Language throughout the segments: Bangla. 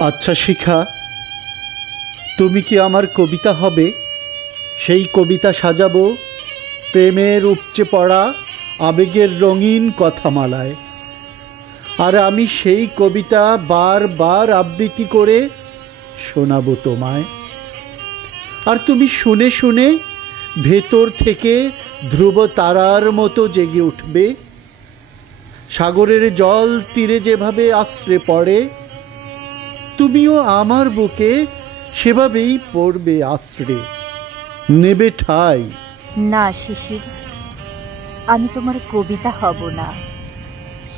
আচ্ছা শিখা, তুমি কি আমার কবিতা হবে? সেই কবিতা সাজাবো প্রেমের উপচে পড়া আবেগের রঙিন কথামালায়। আর আমি সেই কবিতা বারবার আবৃত্তি করে শোনাবো তোমায়। আর তুমি শুনে শুনে ভেতর থেকে ধ্রুব তারার মতো জেগে উঠবে। সাগরের জল তীরে যেভাবে আশ্রে পড়ে, তুমিও আমার বুকে সেভাবেই পড়বে আশ্রে, নেবে ঠাই। না শিশির, আমি তোমার কবিতা হব না।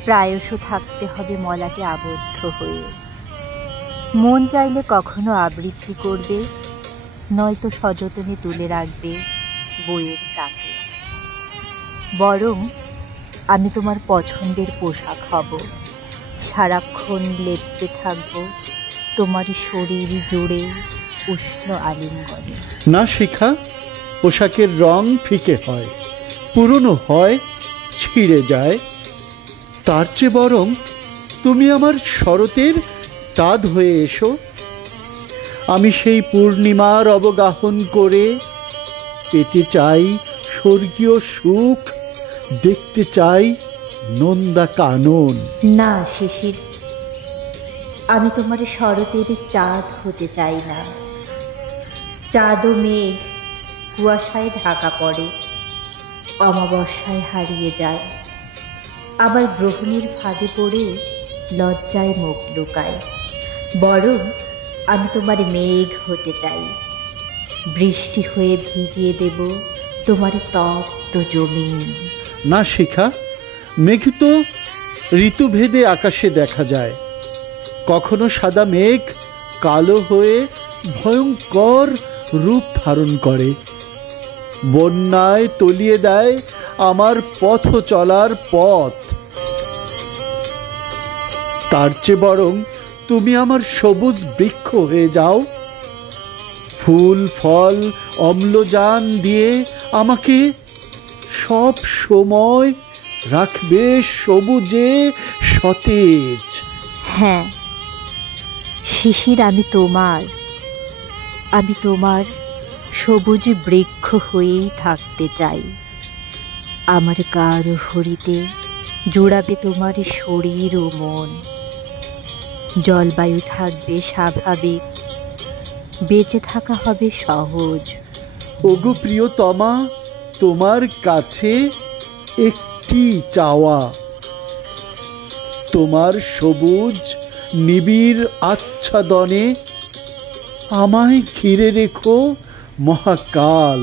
প্রায়শ থাকতে হবে মলাটে আবদ্ধ হয়ে। মন চাইলে কখনো আবৃত্তি করবে, নয়তো সযতনে তুলে রাখবে বইয়ের তাকে। বরং আমি তোমার পছন্দের পোশাক হব, সারাক্ষণ লেপ্টে থাকব তোমার শরীর জুড়ে উষ্ণ আলিঙ্গনে। না শিখা, পোশাকের রং ফিকে হয়, পুরনো হয়, ছিঁড়ে যায়। তার চেয়ে বরং তুমি আমার শরতের চাঁদ হয়ে এসো। আমি সেই পূর্ণিমার অবগাহন করে পেতে চাই স্বর্গীয় সুখ, দেখতে চাই নন্দা কানন। না শিশির, আমি তোমার শরতের চাঁদ হতে চাই না। চাঁদ ও মেঘ কুয়াশায় ঢাকা পড়ে, অমাবস্যায় হারিয়ে যায়, আবার গ্রহণের ফাঁদে পড়ে লজ্জায় মুখ লুকায়। বরং আমি তোমার মেঘ হতে চাই, বৃষ্টি হয়ে ভিজিয়ে দেব তোমার তপ্ত জমিন। না শিখা, মেঘ তো ঋতুভেদে আকাশে দেখা যায়। কখনো সাদা মেঘ কালো হয়ে ভয়ঙ্কর রূপ ধারণ করে, বন্যায় তলিয়ে দেয় আমার পথ চলার পথ। তার চেয়ে বরং তুমি আমার সবুজ বৃক্ষ হয়ে যাও, ফুল ফল অম্লজান দিয়ে আমাকে সব সময় রাখবে সবুজে সতেজ। হ্যাঁ শিশির, আমি তোমার সবুজ বৃক্ষ হয়েই থাকতে চাই। আমার গাঢ় হরিতে জোড়াবে তোমার শরীর ও মন। জলবায়ু থাকবে স্বাভাবিক, বেঁচে থাকা হবে সহজ। ওগো প্রিয়তমা, তোমার কাছে একটি চাওয়া, তোমার সবুজ নিবিড় আচ্ছাদনে আমায় ঘিরে রেখো মহাকাল।